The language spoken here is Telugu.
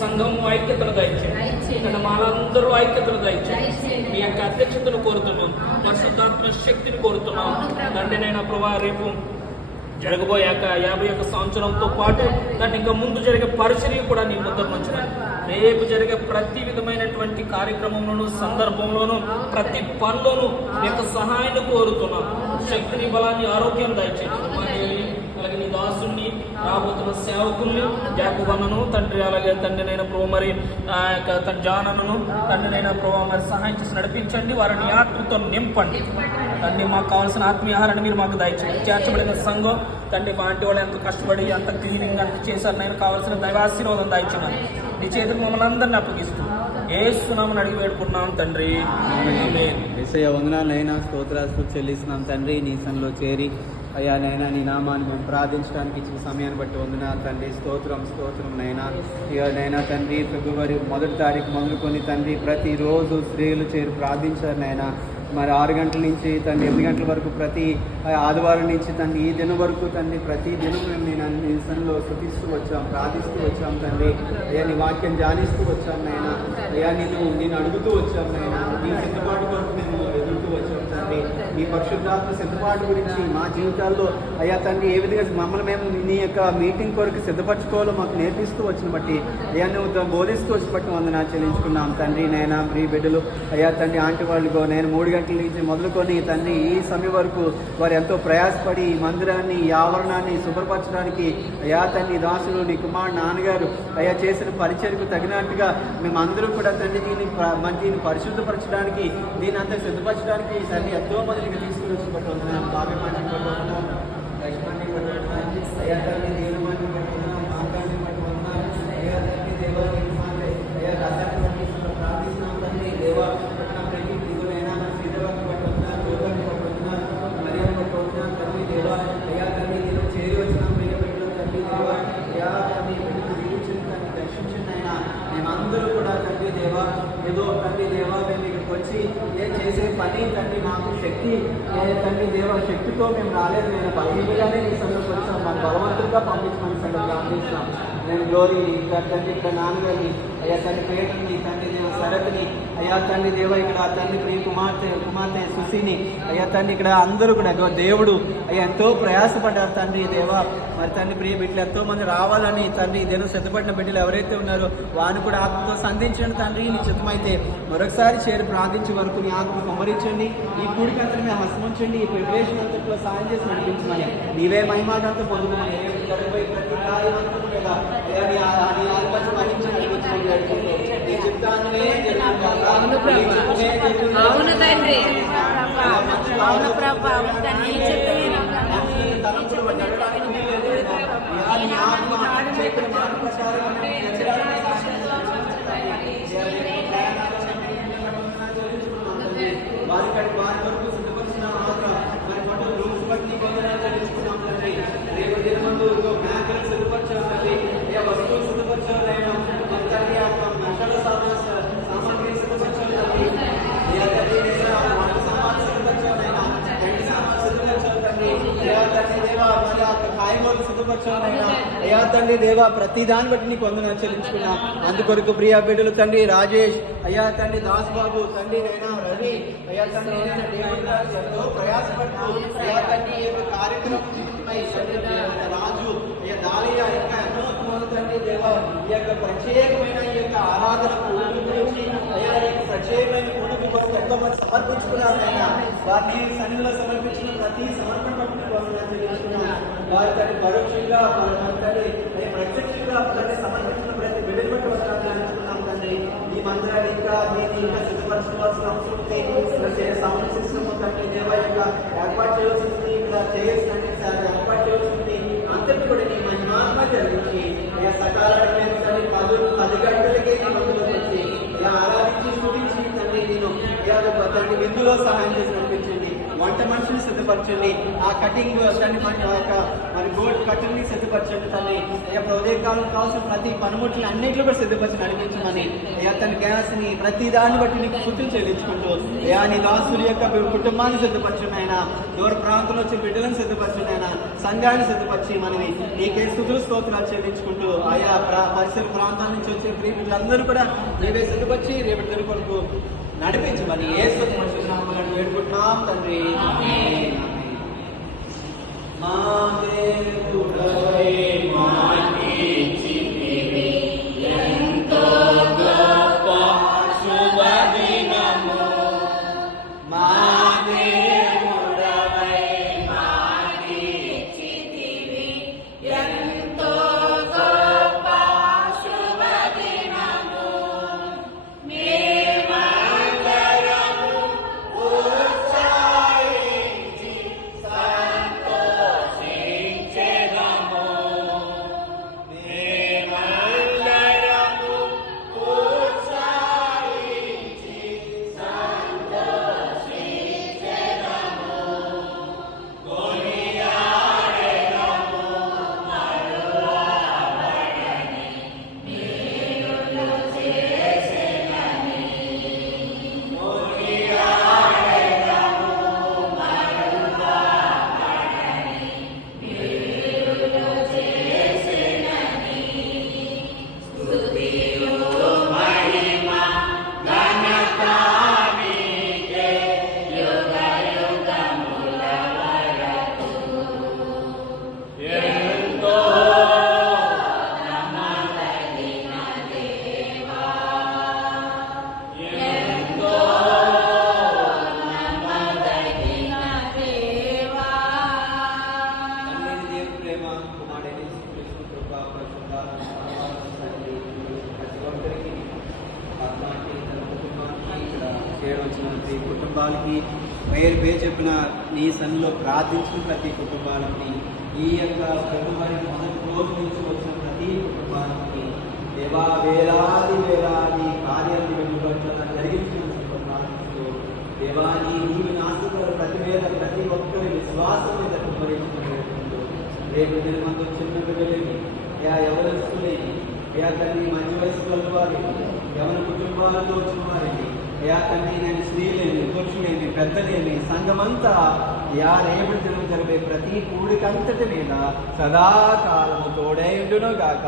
సంఘము ఐక్యతను దయచేయండి. మనందరూ ఐక్యతను దయచేయండి. మీ యొక్క అధ్యక్షతను కోరుతున్నాం, పరిశుద్ధాత్మ శక్తిని కోరుతున్నాం. తండ్రినైనా ప్రభా, రేపు జరగబోయాక 51 సంవత్సరంతో పాటు దాన్ని ఇంకా ముందు జరిగే పరిచర్య కూడా నీ ముద్ర నుంచి రేపు జరిగే ప్రతి విధమైనటువంటి కార్యక్రమంలోనూ, సందర్భంలోనూ, ప్రతి పనిలోనూ నీ యొక్క సహాయాన్ని కోరుతున్నాం. శక్తిని, బలాన్ని, ఆరోగ్యం దయచేయండి. అలాగే నీ దాసుని, రాబోతున్న సేవకుల్ని, యాకోబన్నను తండ్రి, అలాగే తండ్రినైన ప్రభు మరి తన జానను తండ్రినైన ప్రభు మరి సహాయం చేసి నడిపించండి. వారిని ఆత్మతో నింపండి తండ్రి. మాకు కావాల్సిన ఆత్మీయ ఆహారాన్ని మీరు మాకు దయచేయండి. చేర్చబడిన సంఘం తండ్రి, మా ఇంటి వాళ్ళు ఎంత కష్టపడి అంత క్లీనింగ్ అంత చేశారు. నేను కావాల్సిన దైవాశీర్వాదం దయచేయమని నీ చేతికి మమ్మల్ని అందరినీ అప్పగిస్తూ యేసునామమున అడిగి వేడుకుంటున్నాం తండ్రి. యేసయ్య వందనాలైనా స్తోత్రాలు చెల్లిస్తున్నాం తండ్రి. నీ సన్నిధిలో చేరి అయ్యా నైనా నీ నామాన్ని మేము ప్రార్థించడానికి ఇచ్చిన సమయాన్ని బట్టి వందనాలు తండ్రి. స్తోత్రం నైనా. ఇక నైనా తండ్రి, ఫిబ్రవరి 1వ తారీఖు మొదలుకొని తండ్రి ప్రతిరోజు స్త్రీలు చేరి ప్రార్థించారు నైనా. మరి 6 గంటల నుంచి తండ్రి 8 గంటల వరకు ప్రతి ఆదివారం నుంచి తండ్రి ఈ దినం వరకు తండ్రి ప్రతి దినం మేము నేను నీ సన్నిధిలో స్తుతిస్తూ వచ్చాం, ప్రార్థిస్తూ వచ్చాం తండ్రి. అయ్యా నీ వాక్యం ధ్యానిస్తూ వచ్చాం నైనా. అయ్యా నేను అడుగుతూ వచ్చాం నైనా. నీ సిద్ధపాటు వరకు మేము ఎదుగుతూ వచ్చాం తండ్రి. నీ పరిశుద్ధాత్మ సిద్ధపాటు గురించి మా జీవితాల్లో అయ్యా తండ్రి ఏ విధంగా మమ్మల్ని మేము నీ యొక్క మీటింగ్ కొరకు సిద్ధపరచుకోవాలో మాకు నేర్పిస్తూ వచ్చిన బట్టి అయ్యా నువ్వు బోధిస్తూ వచ్చి బట్టి వందనాలు చెల్లించుకున్నాం తండ్రి. నైనా ప్రియ బిడ్డలు అయ్యా తండ్రి ఆంటీ వాళ్ళు నేను 3 గంటల నుంచి మొదలుకొని తండ్రి ఈ సమయం వరకు వారు ఎంతో ప్రయాసపడి ఈ మందిరాన్ని, ఈ ఆవరణాన్ని శుభ్రపరచడానికి అయ్యా తండ్రి దాసులు నీ కుమారుడు నాన్నగారు అయ్యా చేసిన పరిచర్యకు తగినట్టుగా మేమందరూ కూడా తండ్రి దీన్ని పరిశుద్ధపరచడానికి, దీన్ని అంతా సిద్ధపరచడానికి తండ్రి ఎంతో మందికి తీసుకుని వచ్చి బట్టి వందనాలు. బాగా పట్టుకున్నాం, లక్ష్మణ్ని పట్టుకున్నాం, అయ్యా తండ్రి దీనమాన్ని పట్టుకున్నాం, ఆకాన్ని పట్టుకున్నాం, అయ్యా తండ్రి దేవా అయ్యా రథాన్ని పట్టిస్తున్నాం, ప్రార్థిస్తున్నాం తండ్రి. దేవా మేమందరూ కూడా తండ్రి దేవా ఏదో తండ్రి దేవా మేము ఇక్కడికి వచ్చి చేసే పని తండ్రి మాకు శక్తి తండ్రి దేవా శక్తితో మేము రాలేదు. నేను బలహీనగానే నీ సంఘకు వచ్చాం. మాకు బలవంతులుగా పంపించమని సంఘం ప్రార్థిస్తున్నాం. నేను గ్లోరీ తండ్రి ఇక్కడ నాన్నగారిని అయ్యా తండ్రి పేటని తండ్రి దేవ శరత్ని అయ్యా తండ్రి దేవ ఇక్కడ తండ్రి ప్రియ కుమార్తె సుశీని అయ్యా తండ్రి ఇక్కడ అందరూ కూడా దేవుడు అయ్యా ఎంతో ప్రయాసపడ్డారు తండ్రి దేవ. మరి తండ్రి ప్రియ బిడ్డలు ఎంతో మంది రావాలని తండ్రి దేని సిద్ధపడిన బిడ్డలు ఎవరైతే ఉన్నారో వారిని కూడా ఆత్మతో సంధించండి తండ్రి. నీ చిత్తమైతే మరొకసారి చేరి ప్రార్థించే వరకు నీ ఆత్మను కుమ్మరించండి. ఈ కూడికి అంతా మేము హస్తముంచండి. ఈ ప్రిపరేషన్ అంతట్లో సాయం చేసి నడిపించమని నీవే మహిమాదంతా పొందుకోమని ప్రతి కార్యమంతా కదా అయ్యా నీ ఆత్మను మహించి నడిపించమని నీ చిత్తాన్నే అవును తండ్రి, అవును ప్రభా, అవును తండ్రి. అయ్యా తండ్రి దేవా ప్రతి దాన్ని బట్టి నీకు వందనాలు చెల్లించుకున్నా. అందుకొరకు ప్రియా బిడ్డలు తండ్రి రాజేష్ అయ్యా తండ్రి దాస్ బాబు తండ్రి నైనా రవి అయ్యా తండ్రి ఎంతో ప్రయాసపడుతూ అయ్యా తండ్రి ఈ యొక్క కార్యక్రమం రాజు అయ్యా దాలియా ఇంకా ఎన్నో తండ్రి దేవా ఈ యొక్క ప్రత్యేకమైన ఈ యొక్క ఆరాధన గురించి అయ్యా ఈ ప్రత్యేకమైన పూర్ణమి కొరకు ఎంతో మంది సమర్పించుకున్నారు. అయినా వారిని సన్నిధిలో సమర్పించిన ప్రతి సమర్పణ వారి తండ్రి పరోక్షంగా ప్రత్యక్షంగా తండ్రి సమర్పించిన ప్రతి బిడ్డలు బట్టి వస్తున్నాం తండ్రి. ఈ మందిరాన్ని ఇంకా సిద్ధపరచుకోవాల్సిన అవసరం ఉంది. సౌండ్ సిస్టమ్ తండ్రి దేవ యొక్క ఏర్పాటు చేయవలసింది, ఇక్కడ చేయాల్సిన ఏర్పాటు చేయవలసింది. అంతటి కూడా నీ మహిమాత్మ జరిగించి సకాలంలో తండ్రి 10 గంటలకే నీ మందులోకి వచ్చి ఆరాధించి స్థుతించి తండ్రి నేను తండ్రి విందులో సహాయం చేసి నడిపించండి. వంట మనిషిని సిద్ధపరచండి. సిద్ధపరచండి. ఆ కటింగ్ తండ్రి మరి గోల్డ్ కటింగ్ సిద్ధపరచండి తండ్రి. అయ్యా ఉదయకాలం కావాల్సిన ప్రతి పనిముట్లు అన్నింటిలో కూడా సిద్ధపరిచి నడిపించమని అయ్యా తన గ్యాస్ ని ప్రతి దాన్ని బట్టి నీకు స్థుతులు చెల్లించుకుంటూ అయ్యా నీ దాసుడి యొక్క కుటుంబాన్ని సిద్ధపరచండి ఆయన, దూర ప్రాంతంలో వచ్చే బిడ్డలను సిద్ధపరచండి ఆయన, సంఘాన్ని సిద్ధపరిచి మనని నీకే స్థుతులు స్తోత్రాలు చెల్లించుకుంటూ ఆయా పరిసర ప్రాంతాల నుంచి వచ్చే ప్రియ బిడ్డలందరూ కూడా నీవే సిద్ధపరిచి రేపటి దిన కొరకు నడిపించమని యేసు నామములో వేడుకుంటున్నాం తండ్రి. మా దేవుడవై మాకిచ్చితివి ఎంతో గొప్ప శుభదినము. మా దేవుడవై మాకిచ్చితివి ఎంతో గొప్ప శుభదినము. మేమందరము ఉత్సాహించి సంతోషించెదము. మేమందరము ఉత్సాహించి సంతోషించెదము. కొనియాడెదము మరువబడని మేలులు చేసెనని. కొనియాడెదము మరువబడని మేలులు చేసెనని. స్తుతియు మహిమ ఘనత నీకే యుగ యుగముల వరకు. ఎంతో నమ్మదగిన దేవా, ఎంతో నమ్మదగిన దేవా. తండ్రి దేవుని ప్రేమ, కుమారుడైన యేసుక్రీస్తు కృప, పరిశుద్ధాత్మ సహవాసం తండ్రి ప్రతి ఒక్కరికి ఆత్మకి తన కుటుంబానికి ఇక్కడ చేరవచ్చిన ప్రతి కుటుంబాలకి పేరు చెప్పిన నీ సన్నిలో ప్రార్థించిన ప్రతి కుటుంబాలకి ఈ యొక్క ప్రభువారి మొదటి రోజు నుంచి వచ్చిన ప్రతి కుటుంబానికి దేవా వేలాది కార్యాలను వెలువడుతున్న జరిగించిన ప్రార్థిస్తూ దేవా నీవు నాస్తున్నారు ప్రతి వేళ ప్రతి ఒక్కరి విశ్వాసం మీద కుమరించుకుంటూ రేపు దినమంతా చిన్న బిడ్డలేని ఎవరిస్తులేని తల్లి మంచి వయసు వారిని యవన కుటుంబాలతో వచ్చిన వారిని తండ్రి నేను స్త్రీలేని పురుషులేని పెద్దలేని సంఘమంతా రేపటి దినం జరిపే ప్రతి కూడికంతటి మీద సదాకాలము తోడై ఉండును గాక.